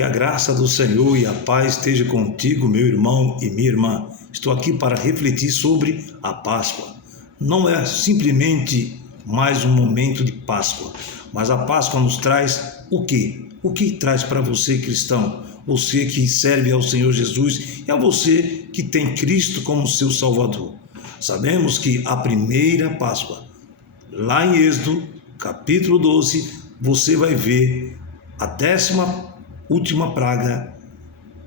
Que a graça do Senhor e a paz esteja contigo, meu irmão e minha irmã. Estou aqui para refletir sobre a Páscoa. Não é simplesmente mais um momento de Páscoa, mas a Páscoa nos traz o quê? O que traz para você, cristão? Você que serve ao Senhor Jesus e a você que tem Cristo como seu Salvador. Sabemos que a primeira Páscoa, lá em Êxodo, capítulo 12, você vai ver a 10ª última praga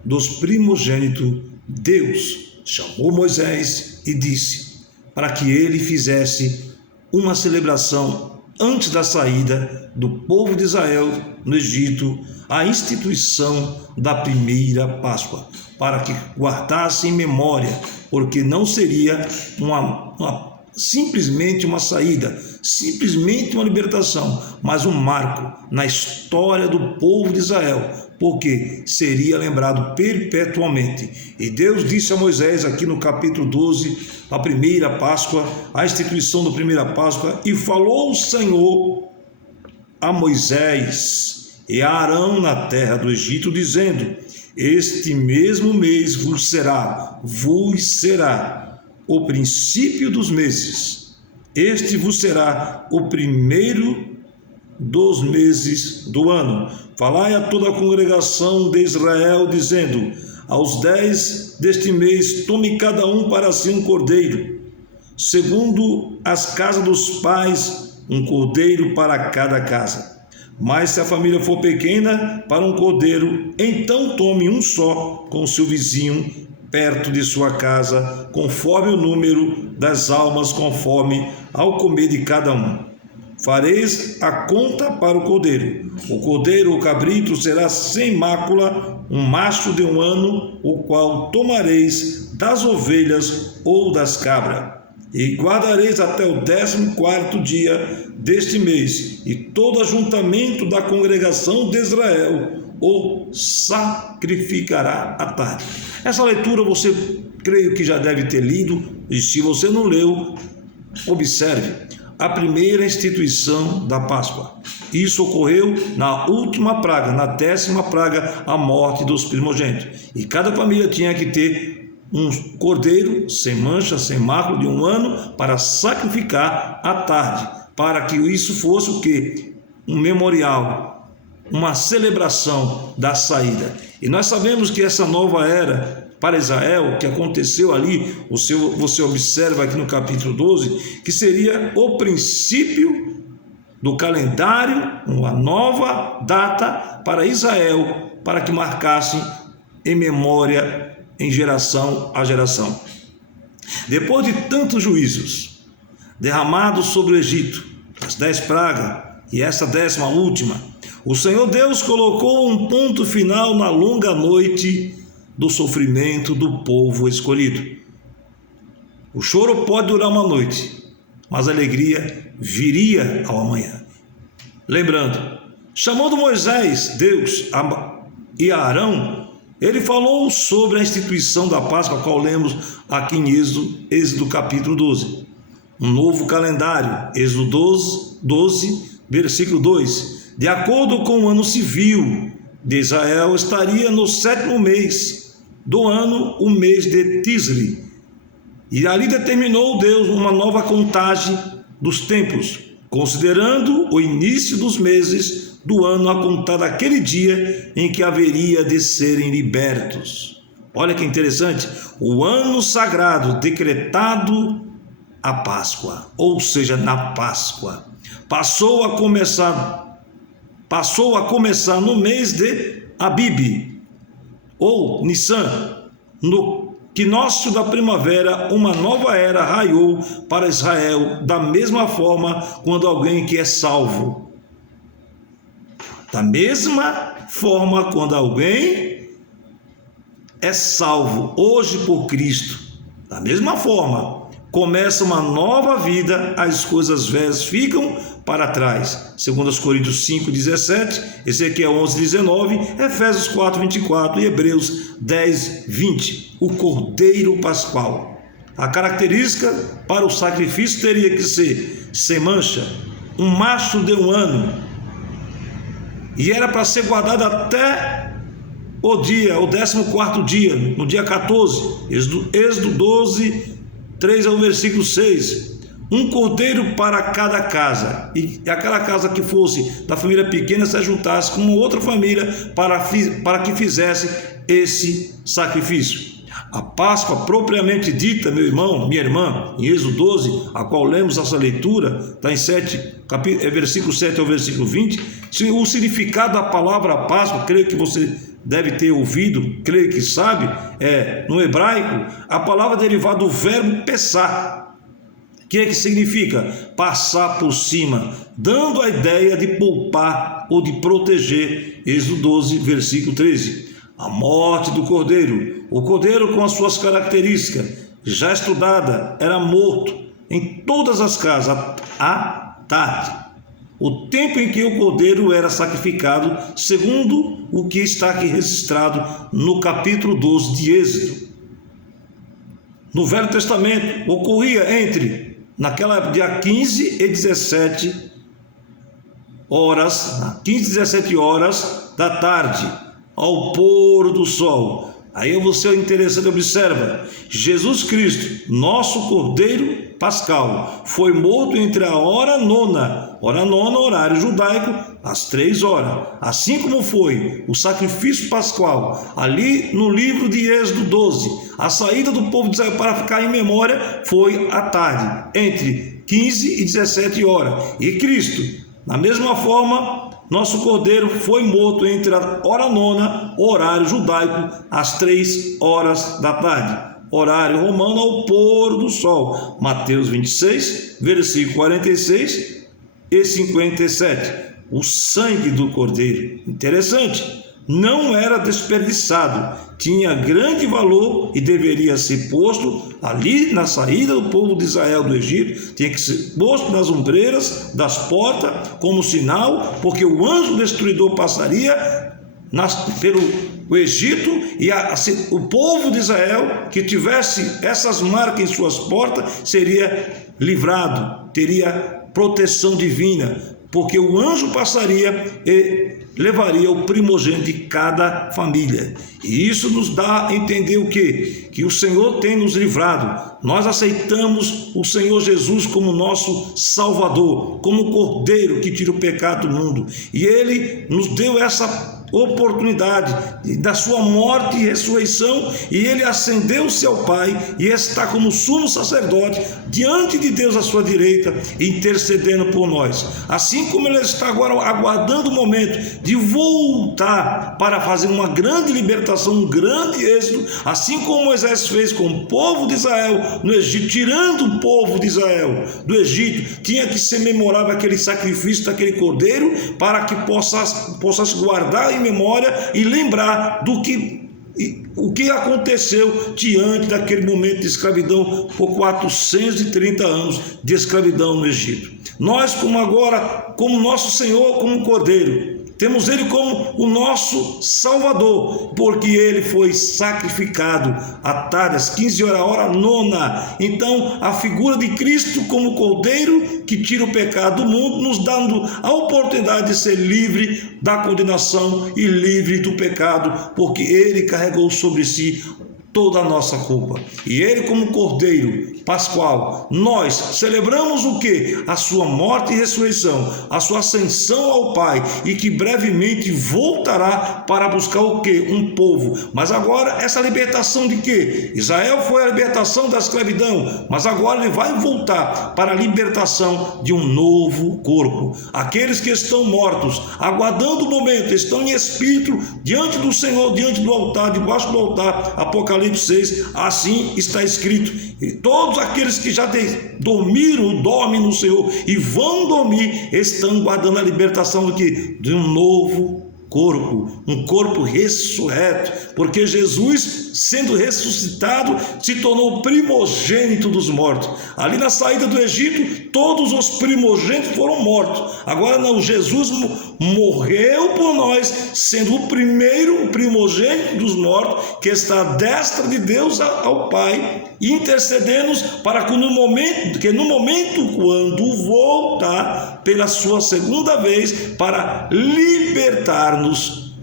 dos primogênitos. Deus chamou Moisés e disse para que ele fizesse uma celebração antes da saída do povo de Israel no Egito, a instituição da primeira Páscoa, para que guardasse em memória, porque não seria simplesmente uma saída, simplesmente uma libertação, mas um marco na história do povo de Israel, porque seria lembrado perpetuamente. E Deus disse a Moisés aqui no capítulo 12, a primeira Páscoa, a instituição da primeira Páscoa, e falou o Senhor a Moisés e a Arão na terra do Egito, dizendo: este mesmo mês vos será o princípio dos meses. Este vos será o primeiro dos meses do ano. Falai a toda a congregação de Israel, dizendo: aos 10 deste mês, tome cada um para si um cordeiro, segundo as casas dos pais, um cordeiro para cada casa. Mas se a família for pequena, para um cordeiro, então tome um só com seu vizinho perto de sua casa, conforme o número das almas, conforme ao comer de cada um. Fareis a conta para o cordeiro. O cordeiro ou cabrito será sem mácula, um macho de 1 ano, o qual tomareis das ovelhas ou das cabras. E guardareis até o 14º dia deste mês, e todo ajuntamento da congregação de Israel o sacrificará à tarde. Essa leitura você creio que já deve ter lido, e se você não leu, observe a primeira instituição da Páscoa. Isso ocorreu na última praga, na 10ª praga, a morte dos primogênitos. E cada família tinha que ter um cordeiro sem mancha, sem mácula, de 1 ano, para sacrificar à tarde, para que isso fosse o quê? Um memorial, uma celebração da saída. E nós sabemos que essa nova era para Israel, que aconteceu ali, você observa aqui no capítulo 12, que seria o princípio do calendário, uma nova data para Israel, para que marcasse em memória, em geração a geração. Depois de tantos juízos derramados sobre o Egito, as 10 pragas e essa 10ª última, o Senhor Deus colocou um ponto final na longa noite do sofrimento do povo escolhido. O choro pode durar uma noite, mas a alegria viria ao amanhã. Lembrando, chamando Moisés, Deus e Arão, ele falou sobre a instituição da Páscoa, a qual lemos aqui em Êxodo capítulo 12. Um novo calendário, Êxodo 12, versículo 2. De acordo com o ano civil de Israel, estaria no 7º mês do ano, o mês de Tisri. E ali determinou Deus uma nova contagem dos tempos, considerando o início dos meses do ano a contar daquele dia em que haveria de serem libertos. Olha que interessante, o ano sagrado decretado a Páscoa, ou seja, na Páscoa, passou a começar no mês de Abib, ou Nissan, no equinócio da primavera. Uma nova era raiou para Israel, da mesma forma quando alguém que é salvo. Da mesma forma quando alguém é salvo hoje por Cristo, da mesma forma começa uma nova vida, as coisas velhas ficam para trás. 2 Coríntios 5:17, Ezequiel 11:19, Efésios 4:24 e Hebreus 10:20. O Cordeiro Pascual. A característica para o sacrifício teria que ser sem mancha, um macho de 1 ano, e era para ser guardado até o 14º dia, no dia 14, Êxodo 12, 3 ao versículo 6. Um cordeiro para cada casa, e aquela casa que fosse da família pequena se juntasse com uma outra família para que fizesse esse sacrifício. A Páscoa propriamente dita, meu irmão, minha irmã, em Êxodo 12, a qual lemos essa leitura, está em versículo 7 ao versículo 20, o significado da palavra Páscoa, creio que você deve ter ouvido, creio que sabe, no hebraico, a palavra derivada do verbo pesar, que significa passar por cima, dando a ideia de poupar ou de proteger. Êxodo 12, versículo 13. A morte do cordeiro. O cordeiro, com as suas características já estudada, era morto em todas as casas à tarde. O tempo em que o cordeiro era sacrificado, segundo o que está aqui registrado no capítulo 12 de Êxodo. No Velho Testamento, ocorria naquela dia 15 e 17 horas, 15 e 17 horas da tarde, ao pôr do sol. Aí você interessante observa, Jesus Cristo, nosso Cordeiro Pascal, foi morto entre a hora nona, horário judaico, às 3 horas, assim como foi o sacrifício pascual, ali no livro de Êxodo 12, a saída do povo de Israel para ficar em memória foi à tarde, entre 15 e 17 horas, e Cristo, da mesma forma, nosso cordeiro foi morto entre a hora nona, horário judaico, às 3 horas da tarde, horário romano ao pôr do sol. Mateus 26, versículo 46 e 57. O sangue do cordeiro, interessante, não era desperdiçado, tinha grande valor e deveria ser posto ali na saída do povo de Israel do Egito, tinha que ser posto nas ombreiras das portas como sinal, porque o anjo destruidor passaria pelo Egito e o povo de Israel que tivesse essas marcas em suas portas seria livrado, teria proteção divina, porque o anjo passaria e levaria o primogênito de cada família. E isso nos dá a entender o quê? Que o Senhor tem nos livrado. Nós aceitamos o Senhor Jesus como nosso Salvador, como o Cordeiro que tira o pecado do mundo. E Ele nos deu essa oportunidade da sua morte e ressurreição, e Ele ascendeu-se ao Pai e está como sumo sacerdote diante de Deus à sua direita, intercedendo por nós. Assim como Ele está agora aguardando o momento de voltar para fazer uma grande libertação, um grande êxodo, assim como Moisés fez com o povo de Israel no Egito, tirando o povo de Israel do Egito, tinha que ser memorável aquele sacrifício daquele cordeiro, para que possa guardar em memória e lembrar o que aconteceu diante daquele momento de escravidão por 430 anos de escravidão no Egito. Nós, como nosso Senhor, como Cordeiro, temos Ele como o nosso Salvador, porque Ele foi sacrificado à tarde, às 15 horas, hora nona. Então, a figura de Cristo como Cordeiro que tira o pecado do mundo, nos dando a oportunidade de ser livre da condenação e livre do pecado, porque Ele carregou sobre si toda a nossa culpa. E Ele, como Cordeiro Pascual, nós celebramos o que? A sua morte e ressurreição, a sua ascensão ao Pai, e que brevemente voltará para buscar o que? Um povo. Mas agora essa libertação de quê? Israel foi a libertação da escravidão, mas agora Ele vai voltar para a libertação de um novo corpo. Aqueles que estão mortos, aguardando o momento, estão em espírito diante do Senhor, diante do altar, debaixo do altar. Apocalipse 6, assim está escrito. E todos aqueles que já dormem no Senhor e vão dormir, estão guardando a libertação do que? De um novo corpo, um corpo ressurreto, porque Jesus, sendo ressuscitado, se tornou primogênito dos mortos. Ali na saída do Egito, todos os primogênitos foram mortos. Agora não, Jesus morreu por nós, sendo o primeiro primogênito dos mortos, que está à destra de Deus ao Pai, intercedendo para que no momento quando voltar pela sua segunda vez, para libertar-nos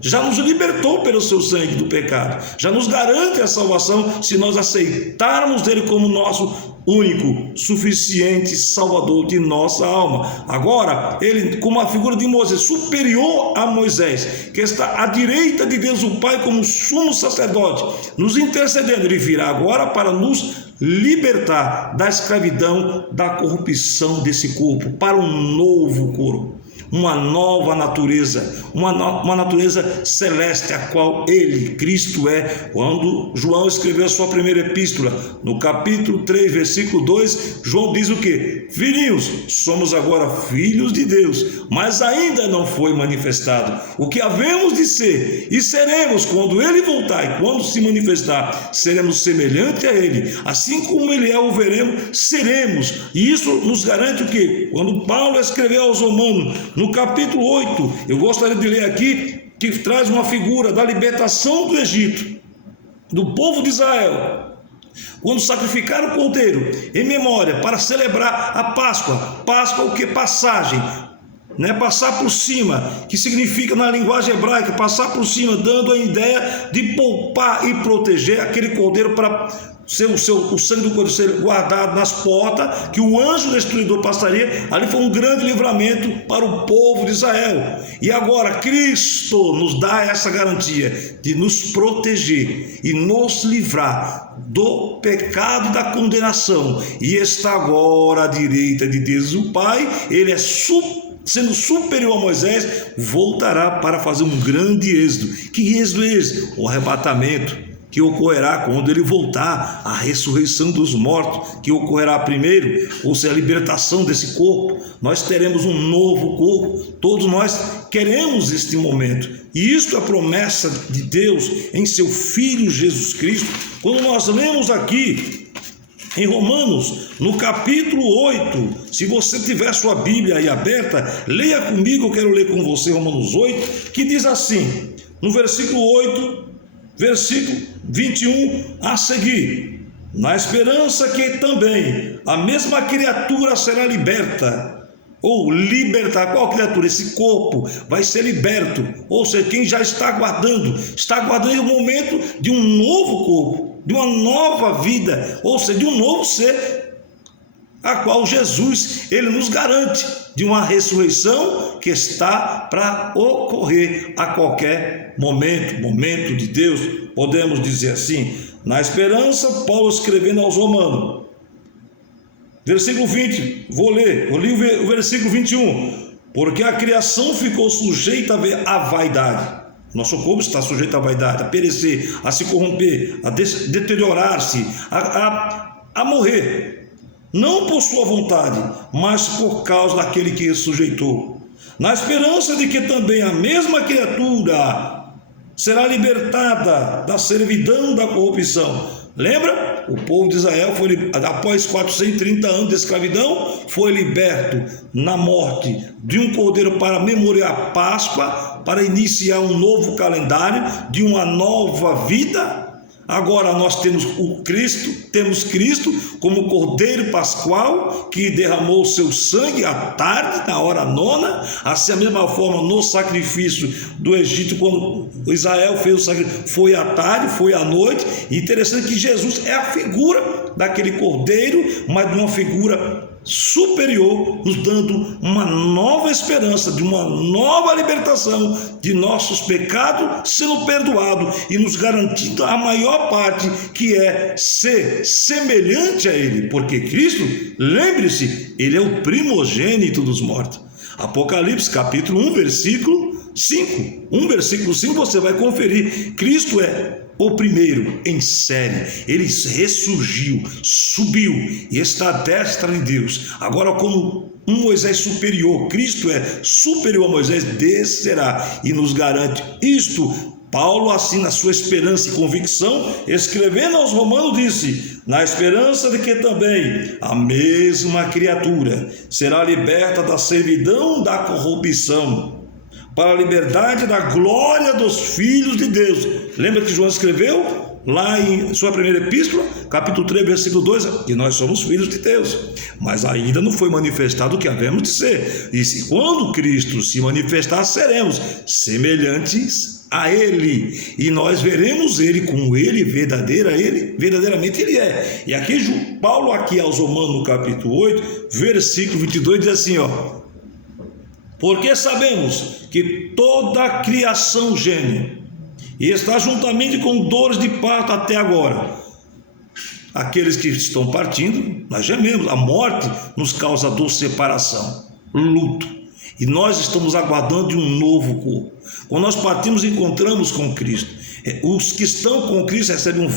já nos libertou pelo seu sangue do pecado, já nos garante a salvação se nós aceitarmos Ele como nosso único, suficiente Salvador de nossa alma. Agora, Ele, como a figura de Moisés, superior a Moisés, que está à direita de Deus o Pai como sumo sacerdote, nos intercedendo, Ele virá agora para nos libertar da escravidão, da corrupção desse corpo, para um novo corpo, uma nova natureza, uma natureza celeste, a qual Ele, Cristo, é. Quando João escreveu a sua primeira epístola, no capítulo 3, versículo 2, João diz o quê? Filhinhos, somos agora filhos de Deus, mas ainda não foi manifestado o que havemos de ser, e seremos quando Ele voltar, e quando se manifestar, seremos semelhante a Ele, assim como Ele é, o veremos, seremos. E isso nos garante o quê? Quando Paulo escreveu aos Romanos, no capítulo 8, eu gostaria de ler aqui, que traz uma figura da libertação do Egito, do povo de Israel, quando sacrificaram o cordeiro em memória para celebrar a Páscoa. Páscoa, o que? Passagem, né? Passar por cima, que significa na linguagem hebraica passar por cima, dando a ideia de poupar e proteger aquele cordeiro para o sangue do cordeiro ser guardado nas portas, que o anjo destruidor passaria. Ali foi um grande livramento para o povo de Israel. E agora Cristo nos dá essa garantia de nos proteger e nos livrar do pecado da condenação, e está agora à direita de Deus o Pai. Ele é sendo superior a Moisés, voltará para fazer um grande êxodo. Que êxodo é esse? O arrebatamento, que ocorrerá quando Ele voltar, a ressurreição dos mortos, que ocorrerá primeiro, ou seja, a libertação desse corpo. Nós teremos um novo corpo, todos nós queremos este momento, e isto é a promessa de Deus em seu Filho Jesus Cristo. Quando nós lemos aqui em Romanos, no capítulo 8, se você tiver sua Bíblia aí aberta, leia comigo, eu quero ler com você Romanos 8, que diz assim, no versículo 8, versículo 21 a seguir: na esperança que também a mesma criatura será liberta, ou libertar. Qual criatura? Esse corpo vai ser liberto, ou seja, quem já está aguardando o momento de um novo corpo, de uma nova vida, ou seja, de um novo ser, a qual Jesus, Ele nos garante de uma ressurreição que está para ocorrer a qualquer momento de Deus, podemos dizer assim. Na esperança, Paulo escrevendo aos Romanos, versículo 20, vou ler o versículo 21, porque a criação ficou sujeita à vaidade. Nosso corpo está sujeito à vaidade, a perecer, a se corromper, a deteriorar-se, a morrer, não por sua vontade, mas por causa daquele que sujeitou, na esperança de que também a mesma criatura será libertada da servidão da corrupção. Lembra? O povo de Israel após 430 anos de escravidão, foi liberto na morte de um cordeiro para memoriar a Páscoa, para iniciar um novo calendário de uma nova vida. Agora nós temos Cristo como Cordeiro Pascual, que derramou o seu sangue à tarde, na hora nona. Assim, da mesma forma, no sacrifício do Egito, quando Israel fez o sacrifício, foi à tarde, foi à noite. E interessante que Jesus é a figura daquele Cordeiro, mas de uma figura superior, nos dando uma nova esperança, de uma nova libertação de nossos pecados, sendo perdoado e nos garantindo a maior parte, que é ser semelhante a Ele, porque Cristo, lembre-se, Ele é o primogênito dos mortos. Apocalipse capítulo 1, versículo 5, versículo 5, você vai conferir. Cristo é o primeiro em série, Ele ressurgiu, subiu e está à destra de Deus. Agora, como um Moisés superior, Cristo é superior a Moisés, descerá e nos garante isto. Paulo, assim, na sua esperança e convicção, escrevendo aos Romanos, disse: na esperança de que também a mesma criatura será liberta da servidão da corrupção, para a liberdade da glória dos filhos de Deus. Lembra que João escreveu lá em sua primeira epístola, capítulo 3, versículo 2, que nós somos filhos de Deus, mas ainda não foi manifestado o que havemos de ser. E se quando Cristo se manifestar, seremos semelhantes a Ele, e nós veremos Ele como verdadeiramente Ele é. E aqui Paulo, aqui aos Romanos, no capítulo 8, versículo 22, diz assim, porque sabemos que toda a criação geme e está juntamente com dores de parto até agora. Aqueles que estão partindo, nós gememos, a morte nos causa dor, separação, luto, e nós estamos aguardando de um novo corpo. Quando nós partimos, encontramos com Cristo. Os que estão com Cristo recebem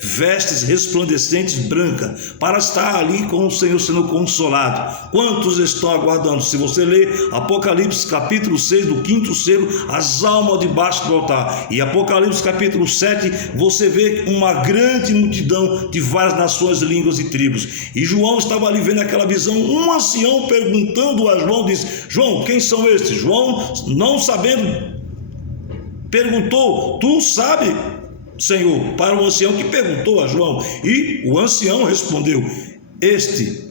vestes resplandecentes brancas, para estar ali com o Senhor sendo consolado. Quantos estão aguardando? Se você ler Apocalipse capítulo 6, do 5º selo, as almas debaixo do altar, e Apocalipse capítulo 7, você vê uma grande multidão de várias nações, línguas e tribos. E João estava ali vendo aquela visão. Um ancião perguntando a João, disse: João, quem são estes? João, não sabendo, perguntou: tu sabe, Senhor? Para o ancião que perguntou a João. E o ancião respondeu: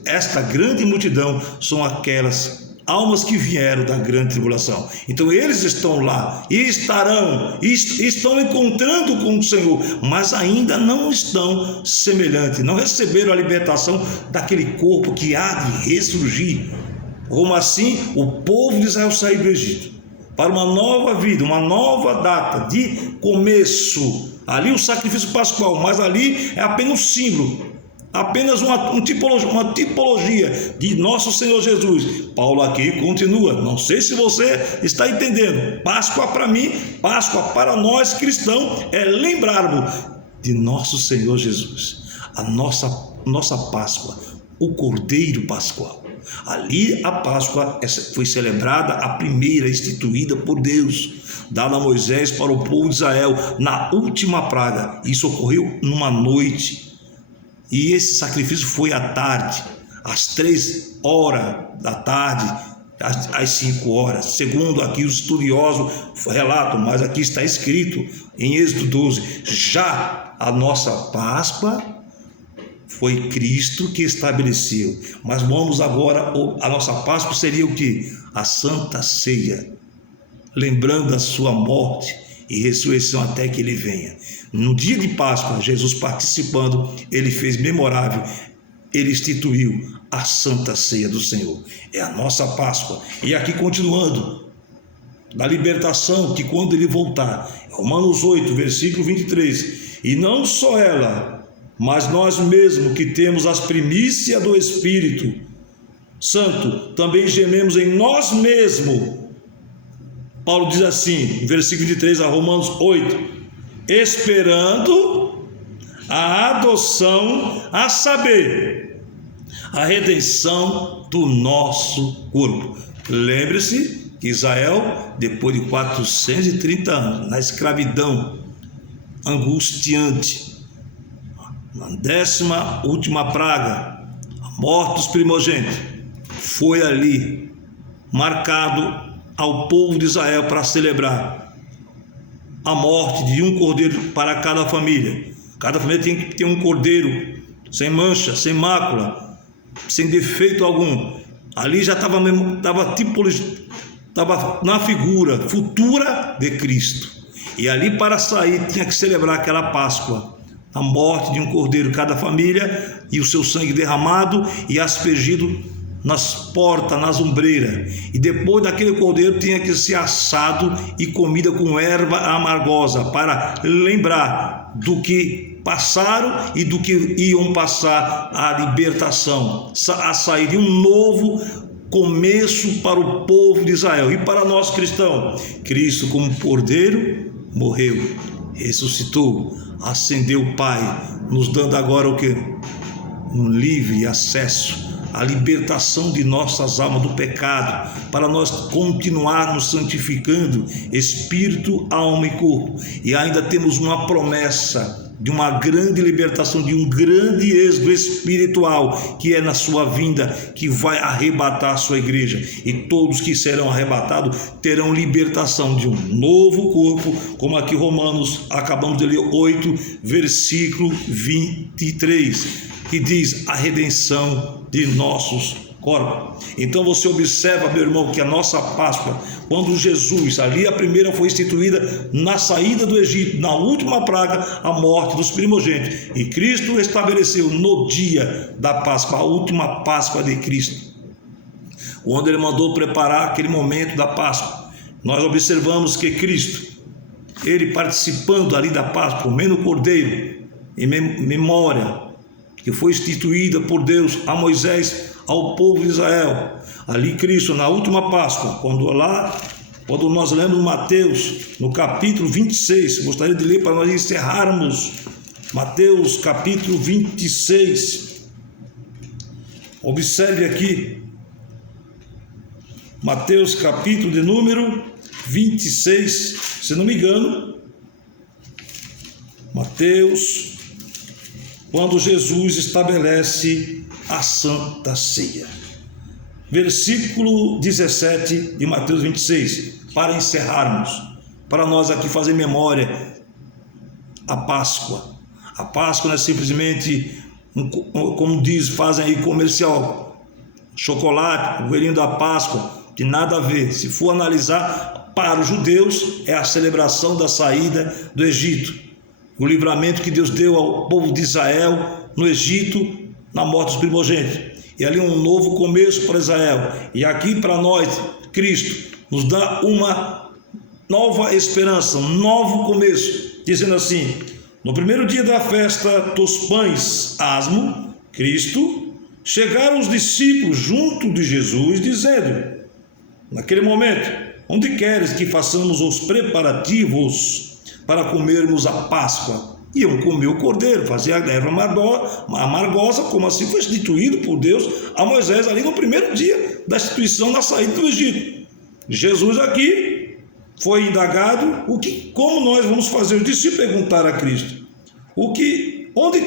esta grande multidão são aquelas almas que vieram da grande tribulação. Então eles estão lá e estão encontrando com o Senhor, mas ainda não estão semelhantes, não receberam a libertação daquele corpo que há de ressurgir. Como assim o povo de Israel saiu do Egito para uma nova vida, uma nova data de começo. Ali o sacrifício pascual, mas ali é apenas um símbolo, apenas uma tipologia de nosso Senhor Jesus. Paulo aqui continua, não sei se você está entendendo. Páscoa para mim, Páscoa para nós cristãos, é lembrarmos de nosso Senhor Jesus, a nossa Páscoa, o Cordeiro Pascual. Ali a Páscoa foi celebrada, a primeira instituída por Deus, dada a Moisés para o povo de Israel na última praga. Isso ocorreu numa noite, e esse sacrifício foi à tarde, às 3 horas da tarde, às 5 horas, segundo aqui os estudiosos relatam, mas aqui está escrito em Êxodo 12. Já a nossa Páscoa foi Cristo que estabeleceu. Mas vamos agora, a nossa Páscoa seria o que? A Santa Ceia, lembrando a sua morte e ressurreição até que Ele venha. No dia de Páscoa, Jesus participando, Ele fez memorável, Ele instituiu a Santa Ceia do Senhor. É a nossa Páscoa. E aqui continuando, da libertação, que quando Ele voltar, Romanos 8, versículo 23, e não só ela, mas nós mesmos que temos as primícias do Espírito Santo, também gememos em nós mesmos. Paulo diz assim, versículo 23 a Romanos 8, esperando a adoção, a saber, a redenção do nosso corpo. Lembre-se que Israel, depois de 430 anos, na escravidão angustiante, na 10ª última praga, a morte dos primogênitos, foi ali marcado ao povo de Israel para celebrar a morte de um cordeiro para cada família. Cada família tem que ter um cordeiro sem mancha, sem mácula, sem defeito algum. Ali já estava na figura futura de Cristo. E ali, para sair, tinha que celebrar aquela Páscoa, a morte de um cordeiro cada família, e o seu sangue derramado e aspergido nas portas, nas ombreiras. E depois daquele cordeiro tinha que ser assado e comida com erva amargosa, para lembrar do que passaram e do que iam passar, a libertação, a sair de um novo começo para o povo de Israel. E para nós cristãos, Cristo como cordeiro morreu, ressuscitou, ascendeu o Pai, nos dando agora o que? Um livre acesso à libertação de nossas almas do pecado, para nós continuarmos santificando espírito, alma e corpo. E ainda temos uma promessa de uma grande libertação, de um grande êxodo espiritual, que é na sua vinda, que vai arrebatar a sua igreja, e todos que serão arrebatados terão libertação de um novo corpo, como aqui Romanos, acabamos de ler 8, versículo 23, que diz a redenção de nossos corpo. Então você observa, meu irmão, que a nossa Páscoa, quando Jesus, ali a primeira foi instituída na saída do Egito, na última praga, a morte dos primogênitos, e Cristo estabeleceu no dia da Páscoa, a última Páscoa de Cristo, quando ele mandou preparar aquele momento da Páscoa. Nós observamos que Cristo, ele participando ali da Páscoa, comendo o cordeiro em memória que foi instituída por Deus a Moisés, ao povo de Israel. Ali Cristo, na última Páscoa, quando nós lemos Mateus, no capítulo 26, gostaria de ler para nós encerrarmos, Mateus capítulo 26, observe aqui, Mateus capítulo de número 26, se não me engano, Mateus, quando Jesus estabelece a Santa Ceia. Versículo 17 de Mateus 26, para encerrarmos, para nós aqui fazer memória, a Páscoa. A Páscoa não é simplesmente, como fazem aí comercial, chocolate, o coelhinho da Páscoa, de nada a ver. Se for analisar, para os judeus é a celebração da saída do Egito, o livramento que Deus deu ao povo de Israel no Egito, na morte dos primogênitos, e ali um novo começo para Israel. E aqui para nós, Cristo nos dá uma nova esperança, um novo começo, dizendo assim: no primeiro dia da festa dos pães asmo, Cristo, chegaram os discípulos junto de Jesus, dizendo, naquele momento: onde queres que façamos os preparativos para comermos a Páscoa? Iam comer o cordeiro, fazer a erva amargosa, como assim foi instituído por Deus a Moisés ali no primeiro dia da instituição da saída do Egito. Jesus aqui foi indagado como nós vamos fazer. Os discípulos perguntaram a Cristo: onde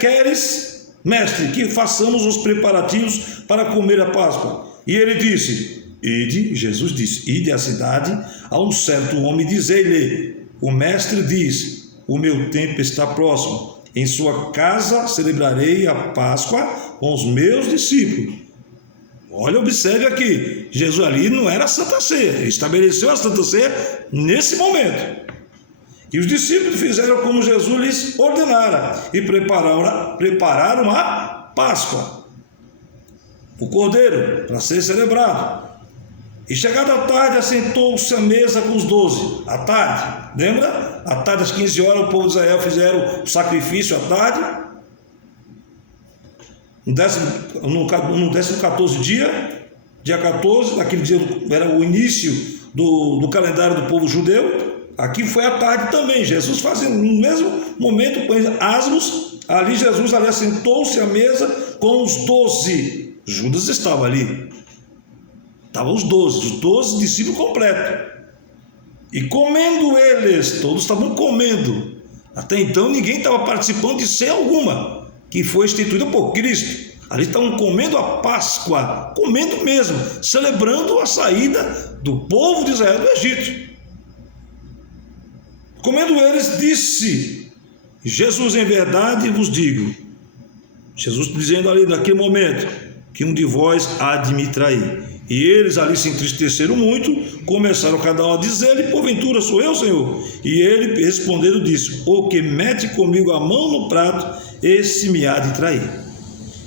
queres, mestre, que façamos os preparativos para comer a Páscoa? E ele disse: Jesus disse: ide à cidade, a um certo homem, dizei-lhe: o mestre diz, o meu tempo está próximo, em sua casa celebrarei a Páscoa com os meus discípulos. Olha, observe aqui, Jesus ali não era a Santa Ceia, ele estabeleceu a Santa Ceia nesse momento. E os discípulos fizeram como Jesus lhes ordenara e prepararam a Páscoa, o cordeiro, para ser celebrado. E chegada a tarde, assentou-se à mesa com os 12, à tarde, lembra? À tarde, às 15 horas, o povo de Israel fizeram o sacrifício à tarde, no 14º dia 14, naquele dia era o início do calendário do povo judeu. Aqui foi à tarde também, Jesus fazendo no mesmo momento, com asmos, ali Jesus ali assentou-se à mesa com os 12, Judas estava ali. Estavam os 12 discípulos completos. E comendo eles, todos estavam comendo. Até então ninguém estava participando de ceia alguma, que foi instituída por Cristo. Ali estavam comendo a Páscoa, comendo mesmo, celebrando a saída do povo de Israel do Egito. Comendo eles, disse Jesus: em verdade vos digo, Jesus dizendo ali naquele momento, que um de vós há de me trair. E eles ali se entristeceram muito, começaram cada um a dizer-lhe: porventura sou eu, Senhor? E ele respondendo disse: o que mete comigo a mão no prato, esse me há de trair.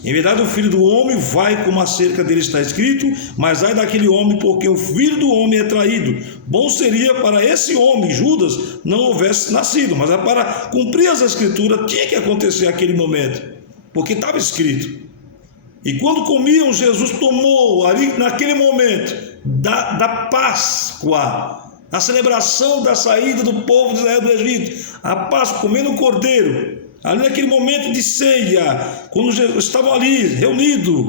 Em verdade o Filho do Homem vai como acerca dele está escrito, mas ai daquele homem porque o Filho do Homem é traído. Bom seria para esse homem, Judas, não houvesse nascido, mas para cumprir as Escrituras tinha que acontecer aquele momento, porque estava escrito. E quando comiam, Jesus tomou ali naquele momento da Páscoa, a celebração da saída do povo de Israel do Egito, a Páscoa, comendo o cordeiro, ali naquele momento de ceia, quando Jesus estavam ali reunidos.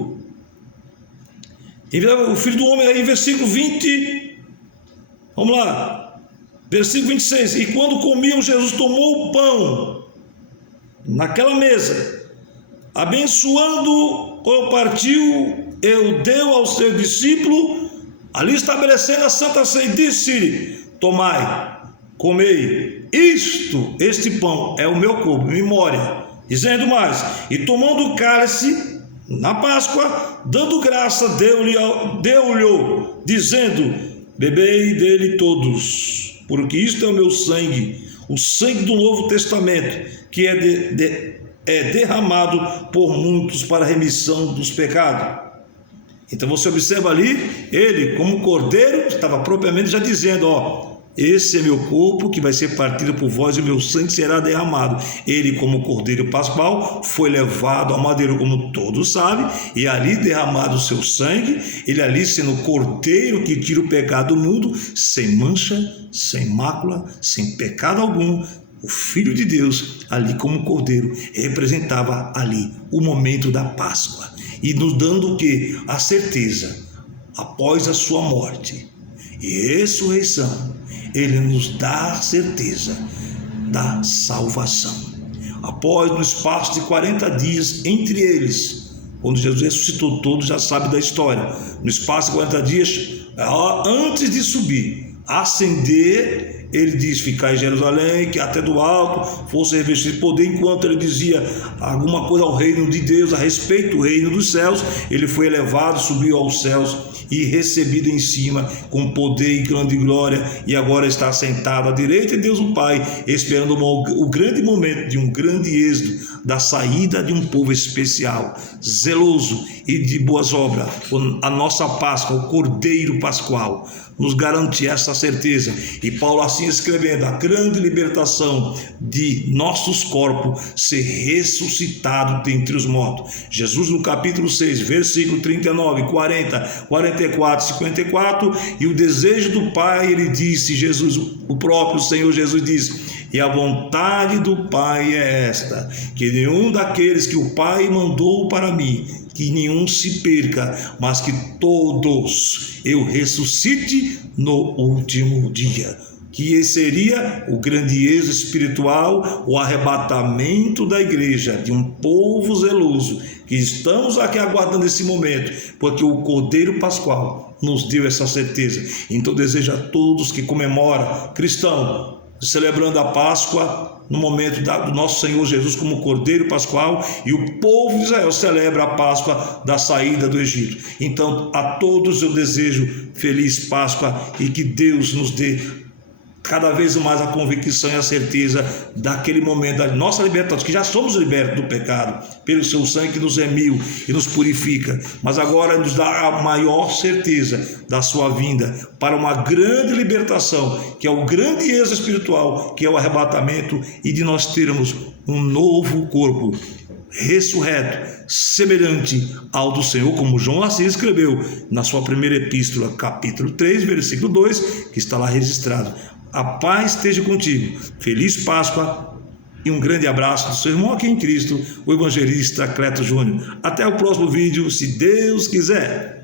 O Filho do Homem, aí em versículo 20, vamos lá, versículo 26, e quando comiam, Jesus tomou o pão naquela mesa, abençoando, o partiu, e deu ao seu discípulo, ali estabelecendo a Santa Ceia, e disse: tomai, comei, este pão é o meu corpo, memória. Dizendo mais, e tomando o cálice, Na Páscoa, dando graça, deu-lhe, dizendo: bebei dele todos, porque isto é o meu sangue, o sangue do Novo Testamento, que é derramado por muitos para a remissão dos pecados. Então você observa ali, ele como cordeiro, estava propriamente já dizendo: esse é meu corpo que vai ser partido por vós e o meu sangue será derramado. Ele como cordeiro pascual foi levado ao madeiro, como todos sabem, e ali derramado o seu sangue, ele ali sendo o cordeiro que tira o pecado do mundo, sem mancha, sem mácula, sem pecado algum. O Filho de Deus ali como cordeiro representava ali o momento da Páscoa, e nos dando o que? A certeza, após a sua morte e ressurreição, ele nos dá a certeza da salvação. Após, no espaço de 40 dias, entre eles, quando Jesus ressuscitou, todos já sabem da história, no espaço de 40 dias, antes de subir, ascender, ele diz: ficar em Jerusalém, que até do alto fosse revestido de poder. Enquanto ele dizia alguma coisa ao reino de Deus, a respeito do reino dos céus, ele foi elevado, subiu aos céus e recebido em cima com poder e grande glória, e agora está sentado à direita de Deus o Pai, esperando o grande momento de um grande êxodo, da saída de um povo especial, zeloso e de boas obras. A nossa Páscoa, o Cordeiro Pascual, nos garante essa certeza. E Paulo assim escrevendo: a grande libertação de nossos corpos ser ressuscitado dentre os mortos. Jesus no capítulo 6, versículo 39, 40, 44, 54, e o desejo do Pai, ele disse, Jesus, o próprio Senhor Jesus disse: e a vontade do Pai é esta, que nenhum daqueles que o Pai mandou para mim, que nenhum se perca, mas que todos eu ressuscite no último dia. Que esse seria o grande êxodo espiritual, o arrebatamento da igreja, de um povo zeloso, que estamos aqui aguardando esse momento, porque o Cordeiro Pascual nos deu essa certeza. Então desejo a todos que comemoram, cristão, celebrando a Páscoa, no momento do nosso Senhor Jesus como Cordeiro Pascual, e o povo de Israel celebra a Páscoa da saída do Egito. Então a todos eu desejo feliz Páscoa, e que Deus nos dê cada vez mais a convicção e a certeza daquele momento da nossa libertação, que já somos libertos do pecado pelo seu sangue que nos remiu e nos purifica, mas agora nos dá a maior certeza da sua vinda para uma grande libertação, que é o grande êxodo espiritual, que é o arrebatamento, e de nós termos um novo corpo ressurreto, semelhante ao do Senhor, como João assim escreveu na sua primeira epístola, capítulo 3, versículo 2, que está lá registrado. A paz esteja contigo. Feliz Páscoa e um grande abraço do seu irmão aqui em Cristo, o evangelista Cleto Júnior. Até o próximo vídeo, se Deus quiser.